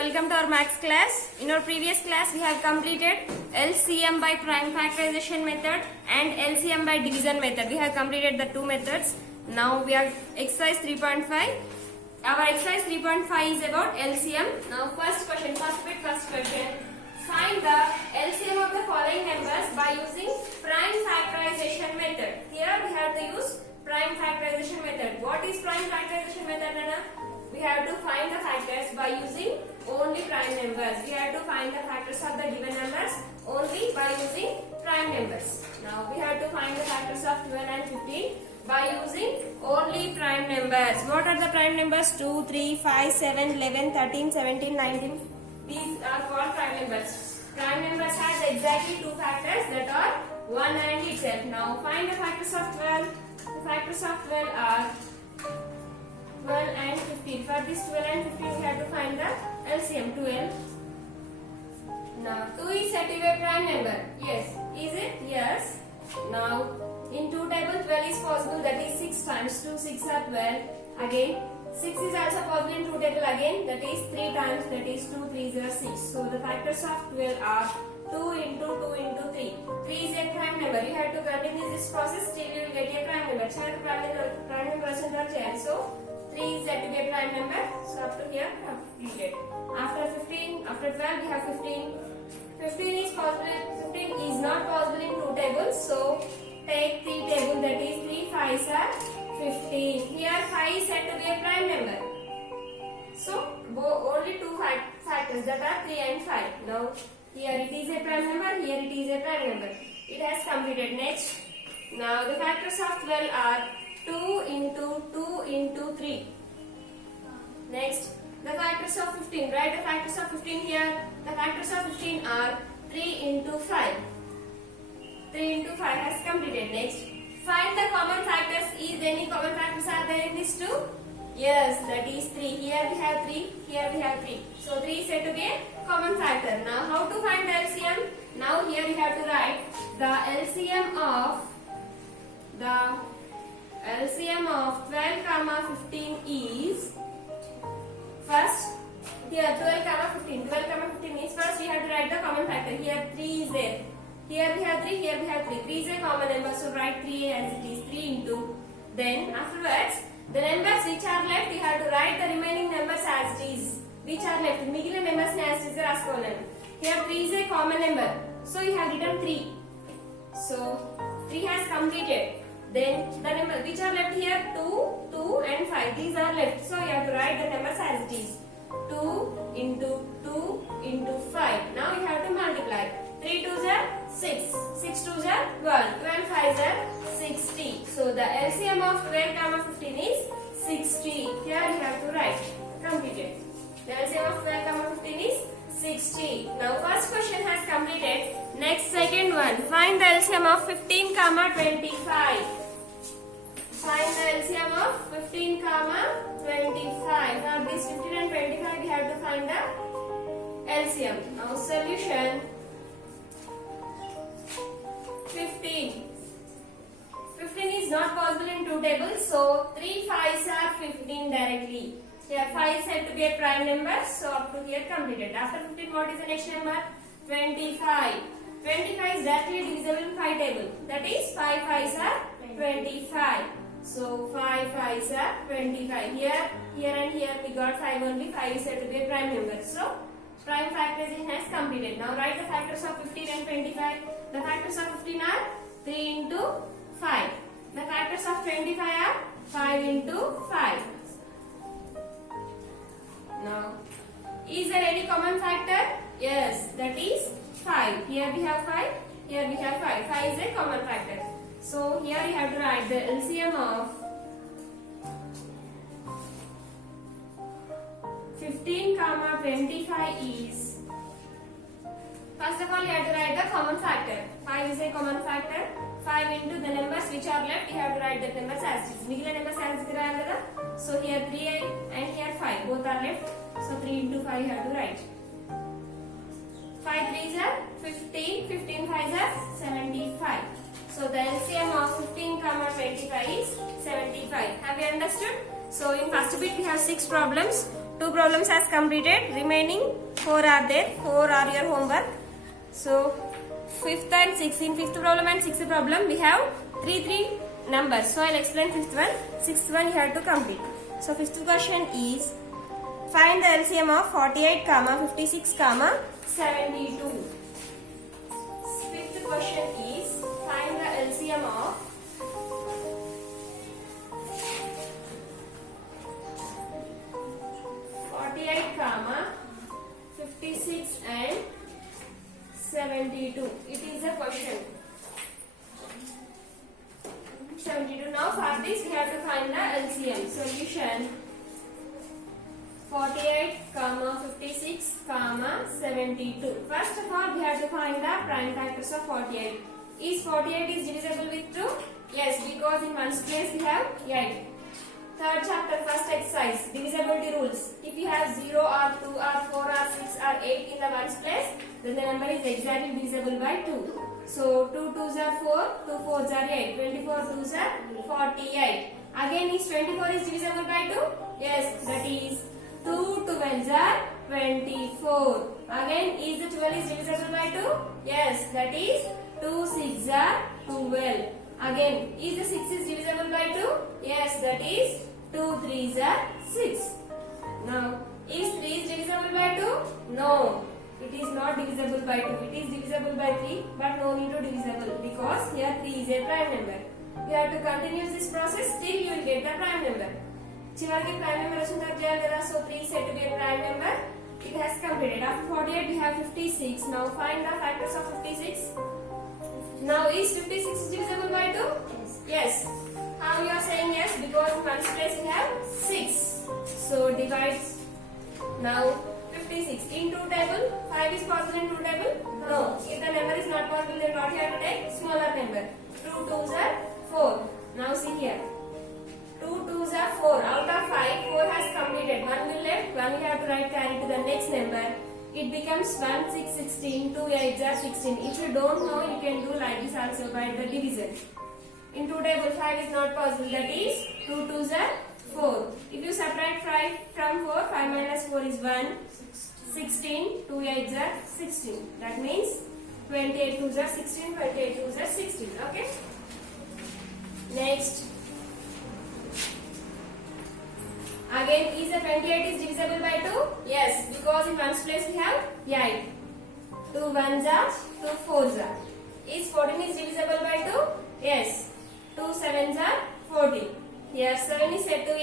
welcome to our maths class. In our previous class, we have completed LCM by prime factorization method and LCM by division method. We have completed the two methods. Now we are exercise 3.5. Our exercise 3.5 is about LCM. Now first question. Find the LCM of the following numbers by using prime factorization method. Here we have to use prime factorization method. What is prime factorization method, Nana? We have to find the factors by using only prime numbers. We have to find the factors of the given numbers only by using prime numbers. Now we have to find the factors of 12 and 15 by using only prime numbers. What are the prime numbers? 2, 3, 5, 7, 11, 13, 17, 19. These are called prime numbers. Prime numbers has exactly two factors that are 1 and itself. Now find the factors of 12. The factors of 12 are 12 and 15. For this 12 and 15 we have to find the LCM. 12. Now 2 is said to be a prime number. Yes. Is it? Yes. Now in 2 table 12 is possible, that is 6 times 2, 6 are 12. Again 6 is also possible in 2 table again, that is 3 times, that is 2 3s are 6. So the factors of 12 are 2 into 2 into 3. 3 is a prime number. You have to continue this process till you will get a prime number. Prime number. So 3 is said to be a prime number. So up to here we have completed. After 15, after 12 we have 15. 15 is possible. 15 is not possible in 2 tables. So take 3 table, that is 3 5s are 15. Here 5 is said to be a prime number. So only two factors, that are 3 and 5. Now here it is a prime number, here it is a prime number. It has completed. Next. Now the factors of 12 are 2 into 2 into 3. Next, the factors of 15. Write the factors of 15 here. The factors of 15 are 3 into 5. 3 into 5 has completed. Next, find the common factors. Is any common factors are there in this 2? Yes, that is 3. Here we have 3. Here we have 3. So 3 is said to be a common factor. Now how to find the LCM? Now here we have to write the LCM of 12 comma 15 is, first here 12 comma 15. 12 comma 15 is, first we have to write the common factor. Here 3 is there. Here we have 3, here we have 3. 3 is a common number, so write 3 as it is. 3 into. Then afterwards, the numbers which are left, you have to write the remaining numbers as it is. Which are left? Migiline numbers as it is raskovalam. Here 3 is a common number, so you have written 3. So 3 has completed. Then the numbers which are left here, 2, 2 and 5. These are left, so you have to write the numbers as it is. 2 into 2 into 5. Now you have to multiply. 3 2s are 6. 6 2s are 12. 12 5s are 60. So the LCM of 12 comma 15 is 60. Here you have to write. Completed. The LCM of 12 comma 15 is 60. Now first question has completed. Next, second one. Find the LCM of 15 comma 25. Find the LCM of 15 comma 25. Now this 15 and 25 we have to find the LCM. Now solution. 15. 15 is not possible in 2 tables, so 3 5s are 15 directly. Here 5 is said to be a prime number, so up to here completed. After 15, what is the next number? 25. 25 is directly divisible in 5 table. That is 5 5s are 25. So 5 5s are 25. Here and here we got 5 only. 5 is said to be a prime number. So prime factorization has completed. Now write the factors of 15 and 25. The factors of 15 are 3 into 5. The factors of 25 are 5 into 5. Now, is there any common factor? Yes, that is 5. Here we have 5. Here we have 5. 5 is a common factor. So here you have to write the LCM of 15 comma 25 is, first of all you have to write the common factor. 5 is a common factor. 5 into the numbers which are left, you have to write the numbers as it is. Migila numbers as it is. So here 3 and here 5, both are left. So 3 into 5 you have to write. 5 3s are 15, 15 5s are 75. So the LCM of 15 comma 25 is 75. Have you understood? So in first bit we have 6 problems. 2 problems has completed. Remaining 4 are there. 4 are your homework. So 5th and 6th, in 5th problem and 6th problem we have 3 numbers. So I'll explain 5th one. 6th one you have to complete. So 5th question is find the LCM of 48, 56, 72. 5th question is find the LCM of 48, 56 and 72. It is a question. 72. Now for this we have to find the LCM. Solution 48, 56, 72. First of all we have to find the prime factors of 48. Is 48 is divisible with 2? Yes, because in ones place we have 8. Third chapter, first exercise, divisibility rules. If you have 0 or 2 or 4 or 6 or 8 in the ones place, then the number is exactly divisible by 2. So 2 2s are 4, 2 4s are 8, 24 2s are 48. Again, is 24 is divisible by 2? Yes, that is 2 12s are 24. Again, is the 12 is divisible by 2? Yes, that is 2 6s are 12. Again, is the 6 is divisible by 2? Yes, that is 2 3s are 6. Now, is 3 is divisible by 2? No, it is not divisible by 2. It is divisible by 3, but no need to divisible because here 3 is a prime number. You have to continue this process till you will get the prime number. చివరికి prime number వచ్చిన తర్వాత చేయాలి కదా. So 3 is said to be a prime number. It has completed. After 48 we have 56. Now find the factors of 56. Now is 56 is divisible by 2? Yes. How you are saying yes? Because in ones place we have 6. So divide. Now 56 in 2 table. 5 is possible in 2 table? No. If the number is not possible, then what you have to take? Smaller number. 2 2s are 4. Now see here. 2 2s are 4. Out of 5, 4 has completed. 1 will left. 1 you have to write carry to the next number. It becomes 1 6 16. 2 8s are 16. If you don't know, you can do like this also by the division. In 2 table 5 is not possible. That is 2 2s are 4. If you subtract 5 from 4, 5 minus 4 is 1. 16. 2 8s are 16. That means 28 2s are 16. 28 2s are 16. Okay. Next. Again, is the 28 is divisible by 2? Yes, because in ones place we have 8. 2 1s are 2 4s are. Is 14 is divisible by 2? Yes. 2 7s are 14. Here 7 is said to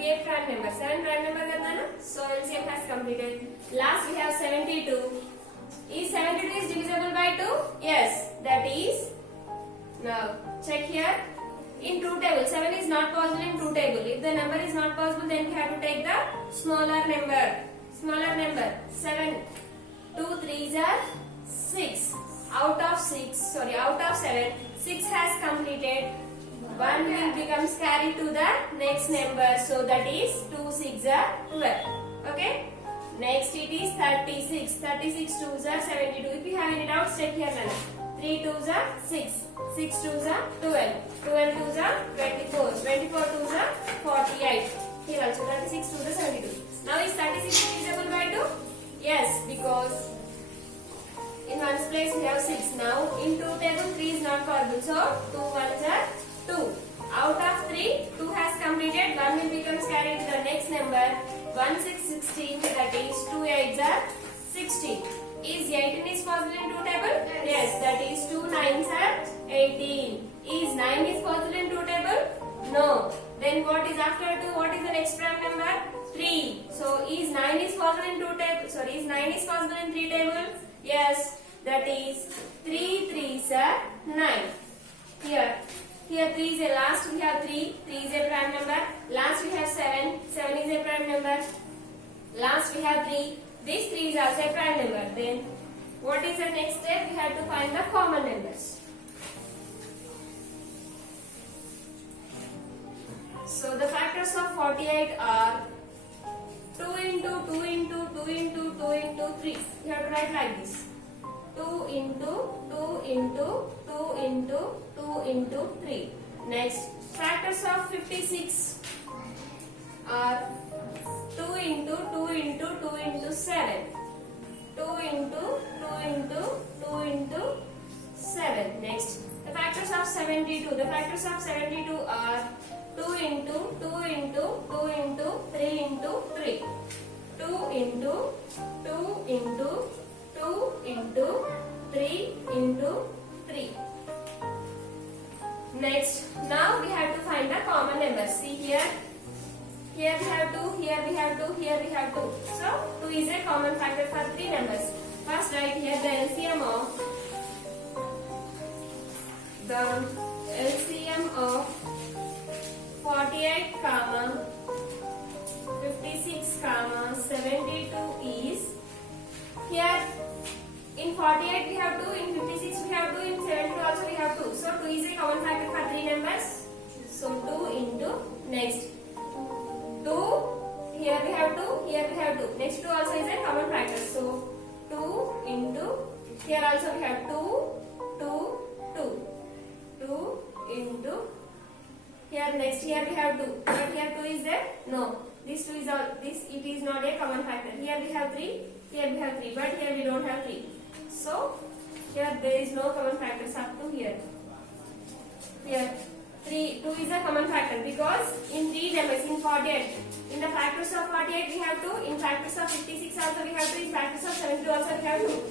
be a prime number. 7 prime number karna na? So LCM has completed. Last we have 72. Is 72 is divisible by 2? Yes, that is. Now check here. In 2 table, 7 is not possible in 2 table. If the number is not possible, then we have to take the smaller number. Smaller number. 7. 2 3s are 6. Out of 7, 6 has completed. 1 will becomes carried to the next number. So that is 2 6 are 12. Okay. Next it is 36. 36 2s are 72. If you have any doubts, check here. 3 2s are 6. 6 2s are 12. 12 2s are 24. 24 2s are 48. Here also 36 2s are 72. Now is 36 divisible by 2? Yes, because in ones place we have 6. Now in 2 table 3 is not possible. So 2 1s are 2. Out of 3, 2 has completed. 1 will becomes carried to the next number. 1 6 16. That is 2 8s are 16. Is 18 is possible in 2 table? Yes, that is 2 9s are 18. Is 9 is possible in 2 table? No. Then what is after 2? What is the next prime number? 3. So is 9 is possible in 2 table? Sorry, is 9 is possible in 3 table? Yes, that is 3 3s are 9. Here 3 is a last we have 3. 3 is a prime number. Last we have 7. 7 is a prime number. Last we have 3. This 3 is also a prime number. Then what is the next step? We have to find the common numbers. So the factors of 48 are 2 into 2 into 2 into 2 into 3. You have to write like this. 2 into 2 into 2 into 2 into 3. Next, factors of 56 are 2 into 2 into 2 into 7. 2 into 2 into 2 into 7. Next, the factors of 72. The factors of 72 are 2 into 2 into 2 into 3 into 3. 2 into 2 into 2 into 3 into 3. Next, now we have to find the common numbers. See here. Here we have 2, here we have 2, here we have 2. So, 2 is a common factor for 3 numbers. First write here the LCM of 48, 56, 72 is, here in 48 we have 2, in 56 we have 2, in 72 also we have 2. So 2 is a common factor for 3 numbers. So 2 into, next 2, here we have 2, here we have 2. Next 2 also is a common factor. So 2 into, here also we have 2, 2, 2. 2 into, here next here we have 2, but here 2 is there? No. This 2 is all, this it is not a common factor. Here we have 3, here we have 3, but here we don't have 3. So here there is no common factors up to here. Here 2 is a common factor because in 3 numbers, in 48, in the factors of 48 we have 2, in factors of 56 also we have 2, in factors of 72 also we have 2.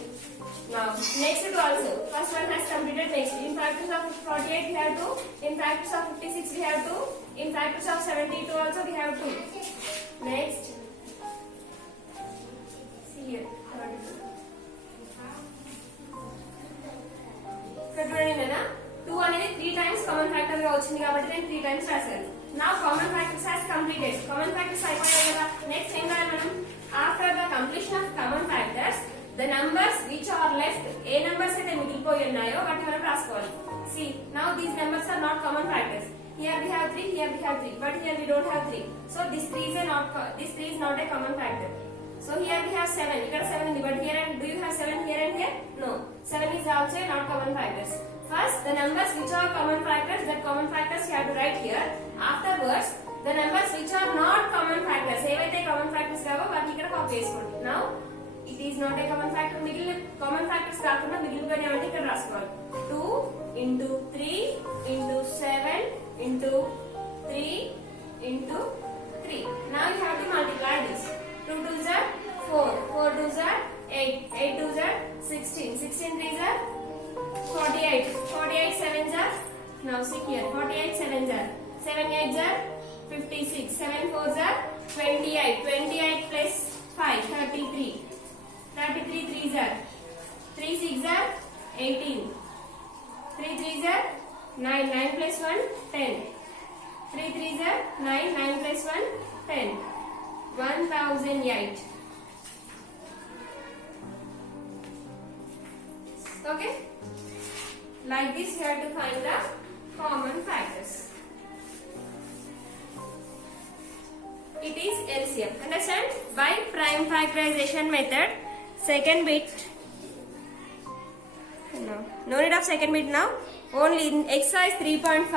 Now, next 2 also. First one has completed. Next, in factors of 48 we have 2, in factors of 56 we have 2, in factors of 72 also we have 2. Next, see here. ఇక్కడ చూడండి నాన్న 2 అనేది 3 times common factor గా వచ్చింది కాబట్టి నేను 3 times రాశాను. నా common factors has completed. Common factors అయిపోయాయి కదా. నెక్స్ట్ ఏం రాయాలి మనం? After the completion of common factors the numbers which are left, A numbers అయితే మిగిలిపోయి ఉన్నాయో వాటిని మనం రాసుకోవాలి. See, now these numbers are not common factors. Here we have 3, here we have 3, but here we don't have 3. So this 3 is not a common factor. So here we have 7. ఇక్కడ 7 ఉంది, but here and do you have 7 here and here? No. 7 is also not common factors. First, the numbers which are common factors, that common factors you have to write here. Afterwards, the numbers which are not common factors, ఏవైతే common factors కావో వాటిని ఇక్కడ copy చేసుకోండి. Now it is not a common factor. మిగిలిన common factors కాకుండా మిగిలిపోయినవన్నీ ఇక్కడ రాసుకోవాలి. 2 into 3 into 7 into 3 into 3. Now you have to multiply this. 2 2s are 4, 4 2s are 8, 8 2s are 16, 16 3s are 48, 48 7s are, now see here, 48 7s are, 7 8s are 56, 7 4s are 28, 28 plus 5 33, 33 3s are, 3 6 are 18, 3 3s are 9, 9 plus 1 10, 3 3s are 9, 9 plus 1 10, 1008. Okay, like this you have to find the common factors. It is LCM. Understand? By prime factorization method. Second bit. No need of second bit now. Only in exercise 3.5,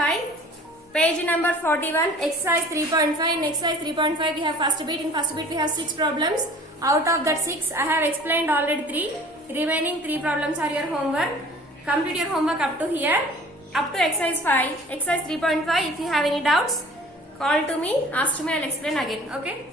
page number 41, exercise 3.5. In exercise 3.5 we have first bit. In first bit we have 6 problems. Out of that 6, I have explained already 3. Remaining 3 problems are your homework. Complete your homework up to here. Up to exercise 5. Exercise 3.5. If you have any doubts, call to me, ask to me, I'll explain again. Okay?